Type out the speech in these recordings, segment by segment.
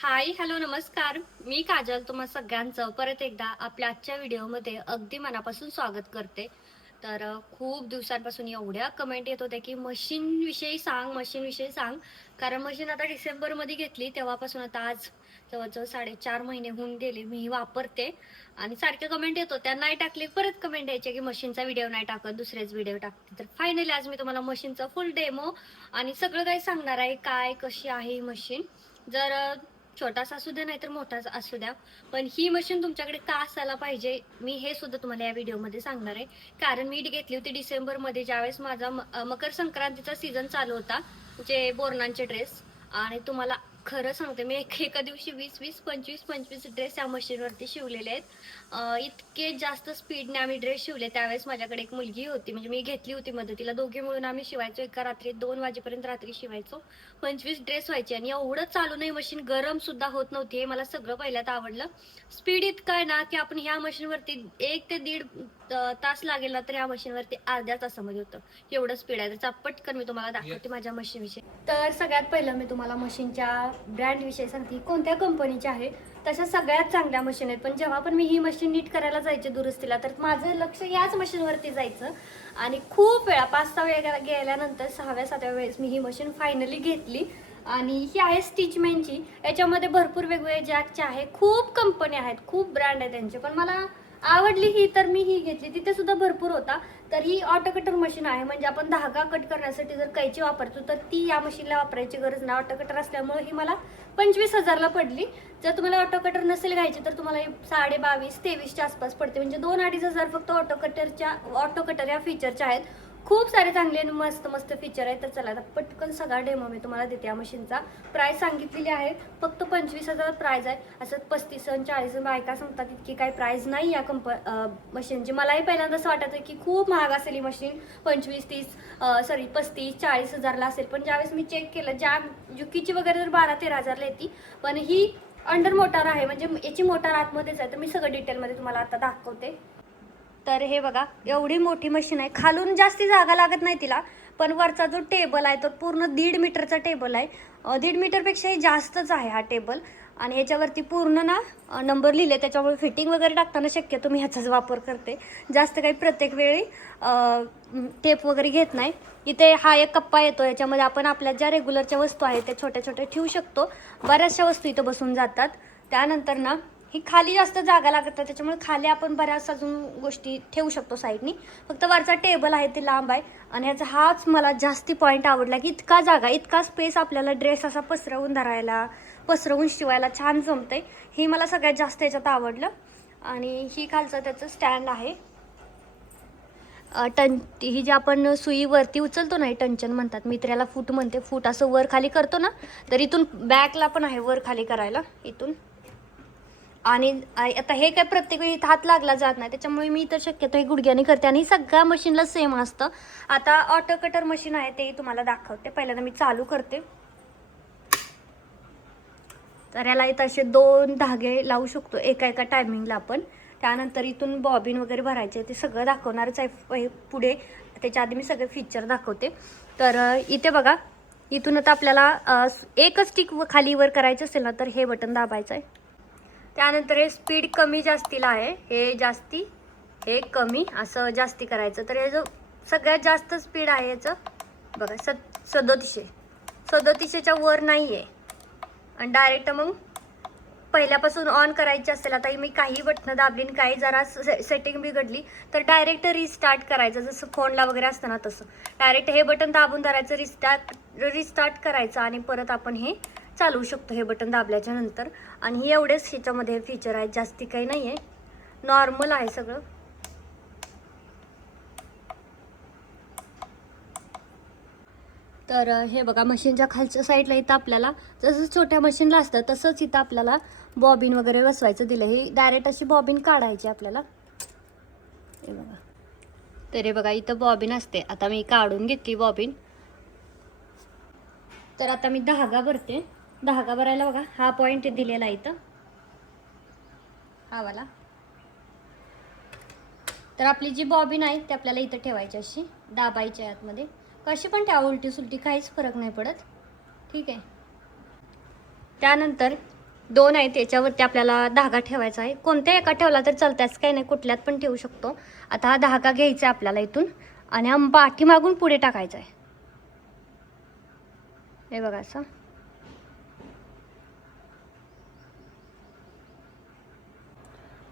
Hi hello नमस्कार. मी काजल तुम्हा सगळ्यांचं परत एकदा आपल्या आजच्या व्हिडिओमध्ये अगदी मनापासून स्वागत करते. तर खूप दिवसांपासून एवढ्या कमेंट येत होत्या की मशीन विषयी सांग, मशीन विषयी सांग. कारण मशीन आता डिसेंबरमध्ये घेतली तेव्हापासून आता आज जवळजवळ 4.5 महिने होऊन गेले मी ही वापरते. आणि सारख्या कमेंट येत होत्या, नाही टाकली परत कमेंट यायचे की मशीनचा व्हिडिओ नाही टाकत, दुसरेच व्हिडिओ टाकते. तर फायनली आज मी तुम्हाला मशीनचा फुल डेमो आणि सगळं काही सांगणार आहे, काय कशी आहे ही मशीन. जर छोटासा असू द्या नाहीतर मोठाच असू द्या, पण ही मशीन तुमच्याकडे का असायला पाहिजे मी हे सुद्धा तुम्हाला या व्हिडिओमध्ये सांगणार आहे. कारण मी घेतली होती डिसेंबरमध्ये, ज्यावेळेस माझा मकर संक्रांतीचा सीझन चालू होता, जे बोरनांचे ड्रेस. आणि तुम्हाला खरं सांगते, मी एका दिवशी 20-20 25-25 ड्रेस या मशीनवरती शिवलेले आहेत. इतके जास्त स्पीडने आम्ही ड्रेस शिवले. त्यावेळेस माझ्याकडे एक मुलगी होती, म्हणजे मी घेतली होती मदतीला, दोघे मिळून आम्ही शिवायचो. एका रात्री 2 वाजेपर्यंत रात्री शिवायचो. 25 ड्रेस व्हायचे आणि एवढं चालू नाही, मशीन गरम सुद्धा होत नव्हती. हे मला सगळं पहिल्यात आवडलं. स्पीड इतकं आहे ना की आपण ह्या मशीनवरती 1 ते 1.5 तास लागेल ना, तर ह्या मशीनवरती अर्ध्या तासामध्ये होतं. एवढं स्पीड आहे त्याचा. पटकन मी तुम्हाला दाखवते माझ्या मशीन विषयी. तर सगळ्यात पहिलं मी तुम्हाला मशीनच्या ब्रँड विषयी सांगते, कोणत्या कंपनीच्या आहे. तशा सगळ्यात चांगल्या मशीन आहेत, पण जेव्हा पण मी ही मशीन नीट करायला जायचे दुरुस्तीला, तर माझं लक्ष याच मशीनवरती जायचं. आणि खूप वेळा 5-6 वेळा गेल्यानंतर 6व्या-7व्या वेळेस मी ही मशीन फायनली घेतली. आणि ही आहे स्टिचमॅनची. याच्यामध्ये भरपूर वेगवेगळे जॅकचे आहे, खूप कंपन्या आहेत, खूप ब्रँड आहे त्यांचे, पण मला आवडली ही, तर मी ही घेतली. तिथे सुद्धा भरपूर होता. तर ही ऑटो कटर मशीन आहे, म्हणजे आपण धागा कट करण्यासाठी जर कैची वापरतो तर ती या मशीनला वापरायची गरज नाही. ऑटो कटर असल्यामुळे ही मला 25,000ला पडली. जर तुम्हाला ऑटो कटर नसेल घ्यायची तर तुम्हाला 22,500-23,000च्या आसपास पडते, म्हणजे 2-2.5 हजार फक्त ऑटो कटर या फीचरच्या आहेत. खूप सारे चांगले आणि मस्त मस्त फीचर आहेत. तर चला आता पटकन सगळा डेमो मी तुम्हाला देते. या मशीनचा प्राइस सांगितलेली आहे, फक्त 25,000 प्राइस आहे. असं 35-40 बायका सांगतात, इतकी काही प्राइस नाही या मशीनची. मलाही पहिल्यांदा असं वाटायचं की खूप महाग असेल ही मशीन, 35 हजारला असेल. पण ज्यावेळेस मी चेक केलं, ज्या युकीची वगैरे तर 12-13 हजारला येते, पण ही अंडर मोटार आहे, म्हणजे याची मोटार आतमध्येच आहे. तर मी सगळं डिटेलमध्ये तुम्हाला आता दाखवते. तर हे बघा, एवढी मोठी मशीन आहे, खालून जास्ती जागा लागत नाही तिला. पण वरचा जो टेबल आहे तो पूर्ण 1.5 मीटरचा टेबल आहे. 1.5 मीटरपेक्षाही जास्तच आहे हा टेबल. आणि ह्याच्यावरती पूर्ण ना नंबर लिहिले, त्याच्यामुळे फिटिंग वगैरे टाकताना शक्यतो मी ह्याचाच वापर करते. जास्त काही प्रत्येक वेळी टेप वगैरे घेत नाही. इथे हा एक कप्पा येतो, याच्यामध्ये आपण आपल्या ज्या रेग्युलरच्या वस्तू आहेत त्या छोट्या छोट्या ठेवू शकतो. बऱ्याचशा वस्तू इथं बसून जातात. त्यानंतर ना ही खाली जास्त जागा लागत नाही, त्याच्यामुळे खाली आपण बऱ्याच अजून गोष्टी ठेवू शकतो साईडनी. फक्त वरचा टेबल आहे ते लांब आहे. आणि ह्याचा हाच मला जास्ती पॉईंट आवडला की इतका जागा, इतका स्पेस आपल्याला ड्रेस असा पसरवून शिवायला छान जमतंय. ही मला सगळ्यात जास्त याच्यात आवडलं. आणि ही खालचं त्याचं स्टँड आहे. ही जी आपण सुई वरती उचलतो ना, टंचन म्हणतात, मी त्याला फूट म्हणते. फूट असं वर खाली करतो ना, तर इथून बॅकला पण आहे वर खाली करायला इथून. आणि आता हे काय प्रत्येक वेळी हात लागला जात नाही, त्याच्यामुळे मी तर शक्यतो हे गुडघ्याने करते. आणि सगळ्या मशीनला सेम असतं. आता ऑटो कटर मशीन आहे ते तुम्हाला दाखवते. पहिल्यांदा मी चालू करते. तर याला इथं असे 2 धागे लावू शकतो एका टायमिंगला आपण. त्यानंतर इथून बॉबिन वगैरे भरायचे, ते सगळं दाखवणारच आहे पुढे. त्याच्या आधी मी सगळे फीचर दाखवते. तर इथे बघा, इथून आता आपल्याला एकच स्टिक खाली वर करायचं असेल ना, तर हे बटन दाबायचं आहे. त्यानंतर हे स्पीड कमी जास्तीला आहे, हे जास्ती हे कमी असं जास्ती करायचं. तर हे जो सगळ्यात जास्त स्पीड आहे याचं बघा, 3700च्या वर नाही आहे. आणि डायरेक्ट मग पहिल्यापासून ऑन करायची असेल, आता मी काही बटणं दाबली आणि काही जरा सेटिंग बिघडली, तर डायरेक्ट रिस्टार्ट करायचं, जसं फोनला वगैरे असतं ना तसं. डायरेक्ट हे बटन दाबून धरायचं, रिस्टार्ट करायचं आणि परत आपण हे चालवू शकतो हे बटन दाबल्याच्या नंतर. आणि हे एवढेच ह्याच्यामध्ये फीचर आहेत, जास्ती काही नाही आहे, नॉर्मल आहे सगळं. तर हे बघा, मशीनच्या खालच्या साईडला इथं आपल्याला जसं छोट्या मशीनला असतं तसंच इथं आपल्याला बॉबिन वगैरे बसवायचं दिलं. ही डायरेक्ट अशी बॉबिन काढायची आपल्याला. हे बघा, तर हे बघा इथं बॉबिन असते. आता मी काढून घेतली बॉबिन. तर आता मी धागा भरते. धागा भरायला बघा हा पॉईंट दिलेला आहे इथं, हा वाला. तर आपली जी बॉबिन आहे ती आपल्याला इथं ठेवायची, अशी दाबायची आतमध्ये. कशी पण ठेवा, उलटी सुलटी काहीच फरक नाही पडत, ठीक आहे. त्यानंतर 2 आहेत, त्याच्यावरती आपल्याला धागा ठेवायचा आहे. कोणत्या एका ठेवला तर चालतंच, काही नाही, कुठल्यात पण ठेवू शकतो. आता हा धागा घ्यायचा आहे आपल्याला इथून आणि पाठीमागून पुढे टाकायचा आहे. हे बघा असं.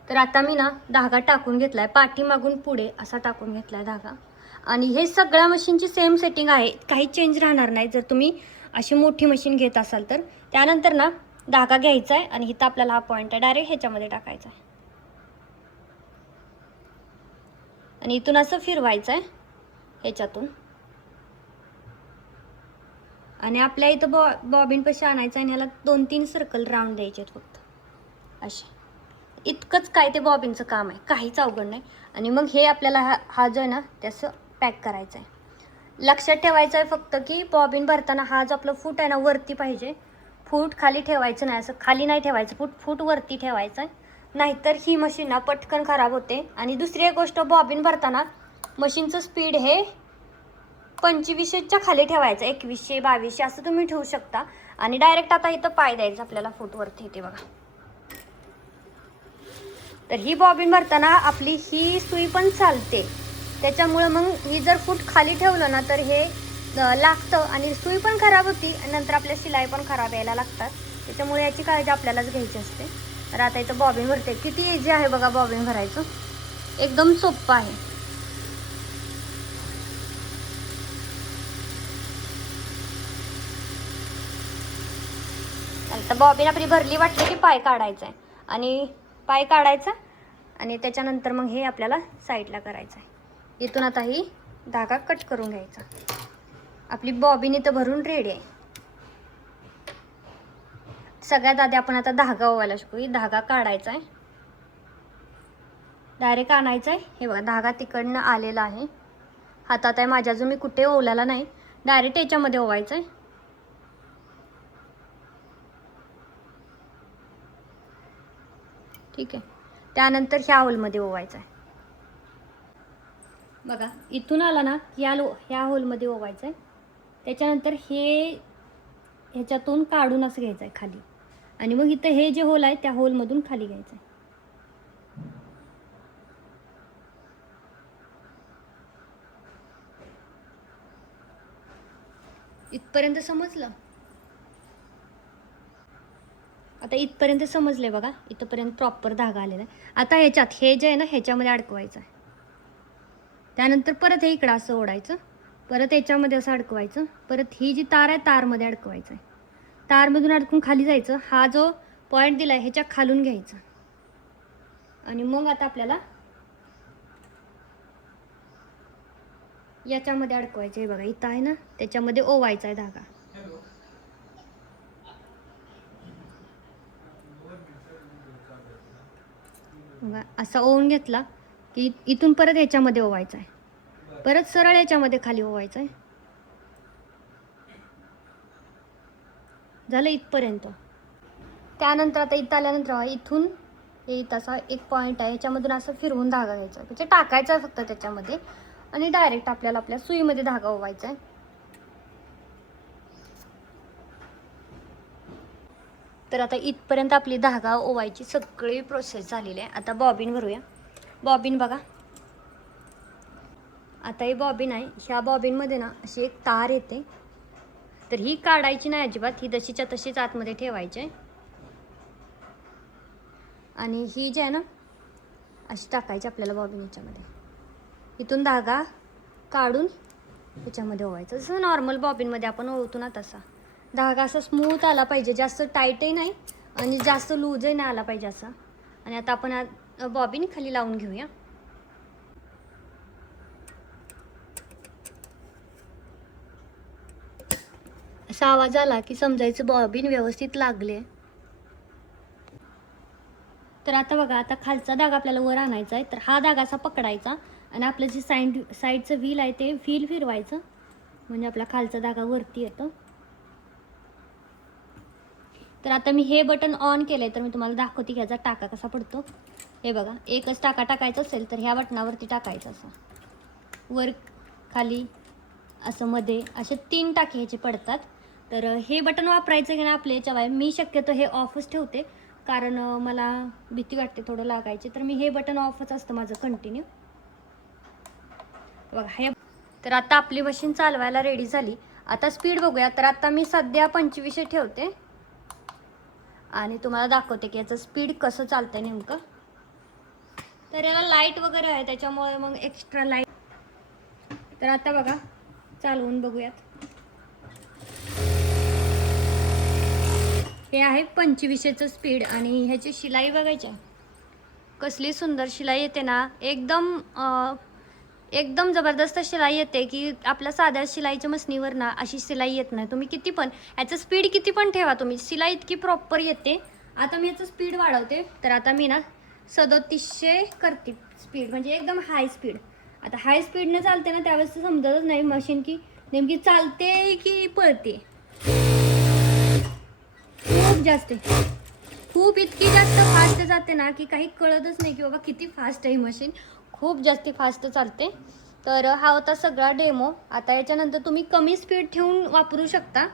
तर आता मी ना धागा टाकून घेतलाय, पाठीमागून पुढे असा टाकून घेतलाय धागा. आणि हे सगळ्या मशीनची सेम सेटिंग आहे, काही चेंज राहणार नाही जर तुम्ही अशी मोठी मशीन घेत असाल तर. त्यानंतर ना धागा घ्यायचा आहे आणि इथं आपल्याला हा पॉईंट आहे, डायरेक्ट ह्याच्यामध्ये टाकायचा आहे आणि इथून असं फिरवायचं आहे ह्याच्यातून. आणि आपल्या इथं बॉबिन पशी आणायचं आणि ह्याला 2-3 सर्कल राऊंड द्यायचे आहेत फक्त असे. इतकंच काय ते बॉबिनचं काम आहे, काहीच अवघड नाही. आणि मग हे आपल्याला हा जो आहे ना त्याचं पॅक करायचं आहे. लक्षात ठेवायचं आहे फक्त की बॉबिन भरताना हा जो आपलं फूट आहे ना वरती पाहिजे, फूट खाली ठेवायचं नाही, असं खाली नाही ठेवायचं, फूट वरती ठेवायचं आहे. नाहीतर ही मशीन ना पटकन खराब होते. आणि दुसरी एक गोष्ट, बॉबिन भरताना मशीनचं स्पीड हे 25च्या खाली ठेवायचं, 2100 2200 असं तुम्ही ठेवू शकता. आणि डायरेक्ट आता इथं पाय द्यायचं आपल्याला फूटवरती, येते बघा. तर ही बॉबिन भरताना आपली ही सुई पण चालते, त्याच्यामुळं मग ही जर फूट खाली ठेवलं ना तर हे लागतं आणि सुई पण खराब होती आणि नंतर आपल्या शिलाई पण खराब यायला लागतात. त्याच्यामुळे याची काळजी आपल्यालाच घ्यायची असते. तर आता इथं बॉबिन भरते. किती इझी आहे बघा बॉबिन भरायचं, एकदम सोपं आहे. आता बॉबिन आपली भरली वाटली की पाय काढायचा आहे आणि पाय काढायचा आणि त्याच्यानंतर मग हे आपल्याला साईडला करायचं आहे. इथून आता ही धागा कट करून घ्यायचा. आपली बॉबिन इथं भरून रेडी आहे. सगळ्यात आधी आपण आता धागा ओवायला शिकू. धागा काढायचा आहे, डायरेक्ट आणायचा आहे. हे बघा धागा तिकडनं आलेला आहे, हातात आहे माझ्या, जो मी कुठे ओवलेला नाही, डायरेक्ट याच्यामध्ये ओवायचा आहे. ठीक आहे. त्यानंतर ह्या होलमध्ये ओवायचा आहे. बघा इथून आला ना ह्या होलमध्ये ओवायचं आहे. त्याच्यानंतर ह्याच्यातून काढून असं घ्यायचं आहे खाली आणि मग इथं हे जे होल आहे त्या होलमधून खाली घ्यायचं आहे. इथपर्यंत समजलं? आता इथपर्यंत समजले बघा, इथपर्यंत प्रॉपर धागा आलेला आहे. आता ह्याच्यात हे जे आहे ना ह्याच्यामध्ये अडकवायचं आहे. त्यानंतर परत हे इकडं असं ओढायचं, परत याच्यामध्ये असं अडकवायचं, परत ही जी तार आहे तारमध्ये अडकवायचं आहे. तारमधून अडकून खाली जायचं, हा जो पॉईंट दिला आहे ह्याच्या खालून घ्यायचं आणि मग आता आपल्याला याच्यामध्ये अडकवायचं. हे बघा इथं आहे ना त्याच्यामध्ये ओवायचा आहे धागा. बघा असा ओवून घेतला की इथून परत याच्यामध्ये ओवायचा आहे, परत सरळ याच्यामध्ये खाली ओवायचं आहे. झालं इथपर्यंत. त्यानंतर आता इथं आल्यानंतर इथून हे तसा एक पॉईंट आहे, ह्याच्यामधून असं फिरवून धागा घ्यायचा, म्हणजे टाकायचा आहे फक्त त्याच्यामध्ये आणि डायरेक्ट आपल्याला आपल्या सुईमध्ये धागा ओवायचा आहे. तर आता इथपर्यंत आपली धागा ओवायची सगळी प्रोसेस झालेली आहे. आता बॉबिन भरूया. बॉबिन बघा, आता ही बॉबिन आहे, ह्या बॉबिनमध्ये ना अशी एक तार येते, तर ही काढायची नाही अजिबात, ही जशीच्या तशीच आतमध्ये ठेवायची आहे. आणि ही जी आहे ना अशी टाकायची आपल्याला बॉबिन ह्याच्यामध्ये. इथून धागा काढून ह्याच्यामध्ये ओवायचं, जसं नॉर्मल बॉबिनमध्ये आपण ओवतो ना तसा. धागा असा स्मूथ आला पाहिजे, जास्त टाईटही नाही आणि जास्त लूजही नाही आला पाहिजे असा. आणि आता आपण बॉबिन खाली लावून घेऊया. असा आवाज आला की समजायचं बॉबिन व्यवस्थित लागले. तर आता बघा, आता खालचा धागा आपल्याला वर आणायचा आहे, तर हा धागा असा पकडायचा आणि आपलं जे साईडचं व्हील आहे ते व्हील फिरवायचं, म्हणजे आपला खालचा धागा वरती येतो. तर आता मी हे बटन ऑन केलंय, तर मी तुम्हाला दाखवते की ह्याचा टाका कसा पडतो. हे बघा, एकच टाका टाकायचा असेल तर ह्या बटनावरती टाकायचं, असं वर खाली असं मध्ये असे 3 टाके ह्याचे पडतात. तर हे बटन वापरायचं की नाही आपल्या याच्या बाहेर, मी शक्यतो हे ऑफच ठेवते कारण मला भीती वाटते थोडं लागायची, तर मी हे बटन ऑफच असतं माझं कंटिन्यू बघा हे. तर आता आपली मशीन चालवायला रेडी झाली. आता स्पीड बघूया. तर आता मी सध्या 25 ठेवते आणि तुम्हाला दाखवते की याचं स्पीड कसं चालतंय नेमकं. तर याला लाईट वगैरे आहे त्याच्यामुळे मग एक्स्ट्रा लाईट. तर आता बघा चालवून बघूयात. हे आहे 25चं स्पीड आणि ह्याची शिलाई बघायची कसली सुंदर शिलाई येते ना. एकदम जबरदस्त शिलाई येते की आपल्या साध्या शिलाईच्या मशीनीवर ना अशी शिलाई येत नाही. तुम्ही किती पण याचं स्पीड किती पण ठेवा तुम्ही, शिलाई इतकी प्रॉपर येते. आता मी याचं स्पीड वाढवते. तर आता मी ना 3700 करते स्पीड, म्हणजे एकदम हाय स्पीड. आता हाय स्पीडने चालते ना त्यावेळेस समजतच नाही मशीन की नेमकी चालते की पळते. खूप इतकी जास्त फास्ट जाते ना की काही कळतच नाही की बाबा किती फास्ट आहे मशीन. खूप जास्ती फास्ट चालते. तर हा होता सगळा डेमो. आता याच्यानंतर तुम्ही कमी स्पीड ठेवून वापरू शकता.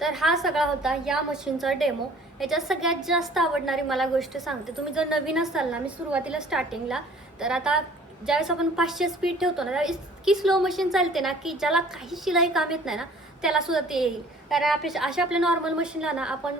तर हा सगळा होता या मशीनचा डेमो. याच्यात सगळ्यात जास्त आवडणारी मला गोष्ट सांगते. तुम्ही जर नवीन असाल ना, मी सुरुवातीला स्टार्टिंगला, तर आता ज्यावेळेस आपण 500 स्पीड ठेवतो ना त्यावेळेस इतकी स्लो मशीन चालते ना की ज्याला काही शिलाई काम येत नाही ना त्याला सुद्धा ते येईल. कारण अशा आपल्या नॉर्मल मशीनला ना आपण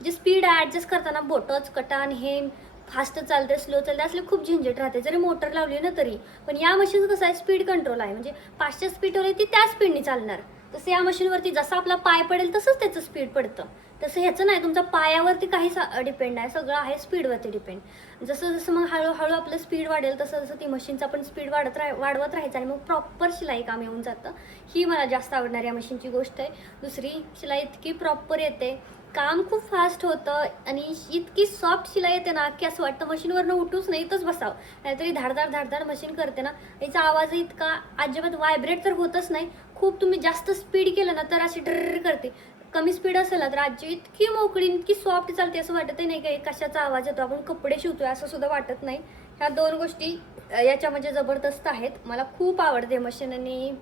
जे स्पीड ॲडजस्ट करताना बोटच कटान हे फास्ट चालते स्लो चालते असले खूप झंझट राहते जरी मोटर लावली ना तरी. पण या मशीनचं कसं आहे स्पीड कंट्रोल आहे, म्हणजे 500 स्पीड ठेवली ती त्या स्पीडने चालणार. तसं या मशीनवरती जसा आपला पाय पडेल तसंच त्याचं स्पीड पडतं. तसं ह्याचं नाही, तुमच्या पायावरती काही डिपेंड आहे, सगळं आहे स्पीडवरती डिपेंड. जसं जसं मग हळूहळू आपलं स्पीड वाढेल तसं तसं ती मशीनचा पण स्पीड वाढवत राहायचं आणि मग प्रॉपर शिलाई काम येऊन जातं. ही मला जास्त आवडणारी या मशीनची गोष्ट आहे. दुसरी, शिलाई इतकी प्रॉपर येते, काम खूप फास्ट होतं आणि इतकी सॉफ्ट शिलाई येते ना की असं वाटतं मशीनवरनं उठूच नाही इथंच बसावं. नाहीतरी धाडधाड धाडधाड मशीन करते ना, याचा आवाज इतका अजिबात व्हायब्रेट तर होतच नाही. खूप तुम्ही जास्त स्पीड केलं ना तर अशी ड्रर करते. कमी स्पीड असेल ना तर आजी इतकी मोकळी इतकी सॉफ्ट चालते, असं वाटत नाही की कशाचा आवाज येतो, आपण कपडे शिवतोय असं सुद्धा वाटत नाही. ह्या दोन गोष्टी याच्या म्हणजे जबरदस्त आहेत. मला खूप आवडते मशीन आणि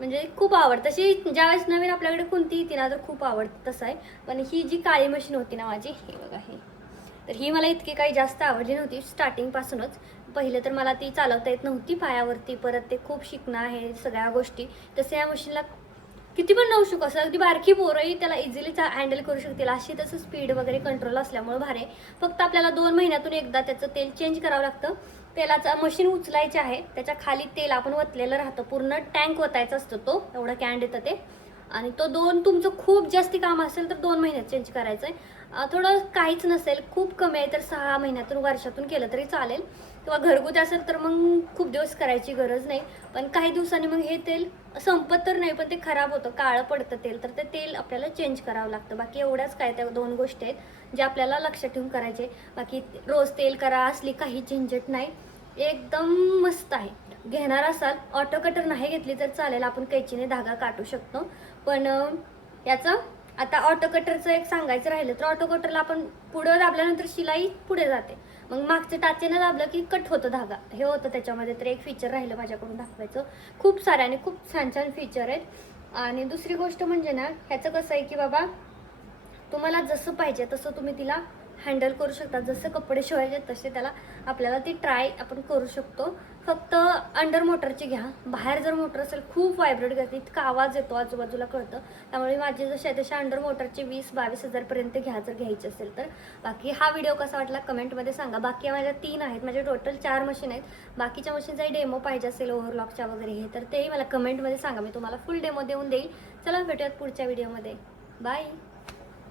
म्हणजे खूप आवडतं. तशी ज्यावेळेस नवीन आपल्याकडे कोणती येते ना तर खूप आवडतं तसं आहे. पण ही जी काळी मशीन होती ना माझी, हे बघा हे, तर ही मला इतकी काही जास्त आवडली नव्हती स्टार्टिंगपासूनच. पहिले तर मला ती चालवता येत नव्हती पायावरती, परत ते खूप शिकणं आहे सगळ्या गोष्टी. तसं या मशीनला किती पण नऊ शकू असं अगदी बारकी पोरंही त्याला इझिली हँडल करू शकतील अशी तसं स्पीड वगैरे कंट्रोल असल्यामुळे भारी. फक्त आपल्याला 2 महिन्यातून एकदा त्याचं तेल चेंज करावं लागतं. तेलाचा मशीन उचलायचे आहे, त्याच्या खाली तेल आपण ओतलेलं राहतं, पूर्ण टँक ओतायचा असतो तो, एवढं कॅन्ड येतं ते. आणि तो तुमचं खूप जास्ती काम असेल तर 2 महिन्यात चेंज करायचं आहे. थोडं काहीच नसेल खूप कमी आहे तर 6 महिन्यातून वर्षातून केलं तरी चालेल. किंवा घरगुती असेल तर मग खूप दिवस करायची गरज नाही. पण काही दिवसांनी मग हे तेल संपत तर नाही पण ते खराब होतं, काळं पडतं तेल, तर ते तेल आपल्याला चेंज करावं लागतं. बाकी एवढ्याच काय त्या 2 गोष्टी आहेत जे आपल्याला लक्षात ठेवून करायचे. बाकी रोज तेल करा असली काही झंझट नाही, एकदम मस्त आहे. घेणार असाल ऑटो कटर नाही घेतली तर चालेल, आपण कैचीने धागा काटू शकतो. पण याचं आता ऑटो कटरचं एक सांगायचं राहिलं तर ऑटो कटरला आपण पुढं दाबल्यानंतर शिलाई पुढे जाते, मग मागचं टाचेनं दाबलं की कट होतं धागा, हे होतं त्याच्यामध्ये. तर एक फीचर राहिलं माझ्याकडून दाखवायचं. खूप सारे आणि खूप छान छान फीचर आहेत. आणि दुसरी गोष्ट म्हणजे ना ह्याचं कसं आहे की बाबा तुम्हाला जसं पाहिजे तसं तुम्ही तिला हँडल करू शकता. जसं कपडे शिवायचे तसे त्याला आपल्याला ती ट्राय आपण करू शकतो. फक्त अंडर मोटरची घ्या, बाहेर जर मोटर असेल खूप व्हायब्रेट करते, इतका आवाज येतो आजूबाजूला कळतं. त्यामुळे माझे जसे आहे तसे अंडर मोटरचे 20-22 हजारपर्यंत घ्या जर घ्यायचे असेल तर. बाकी हा व्हिडिओ कसा वाटला कमेंटमध्ये सांगा. बाकी माझ्या 3 आहेत, माझे टोटल 4 मशीन आहेत. बाकीच्या मशीनचाही डेमो पाहिजे असेल ओव्हरलॉकच्या वगैरे हे तर तेही मला कमेंटमध्ये सांगा, मी तुम्हाला फुल डेमो देऊन देईल. चला भेटूयात पुढच्या व्हिडिओमध्ये. बाय.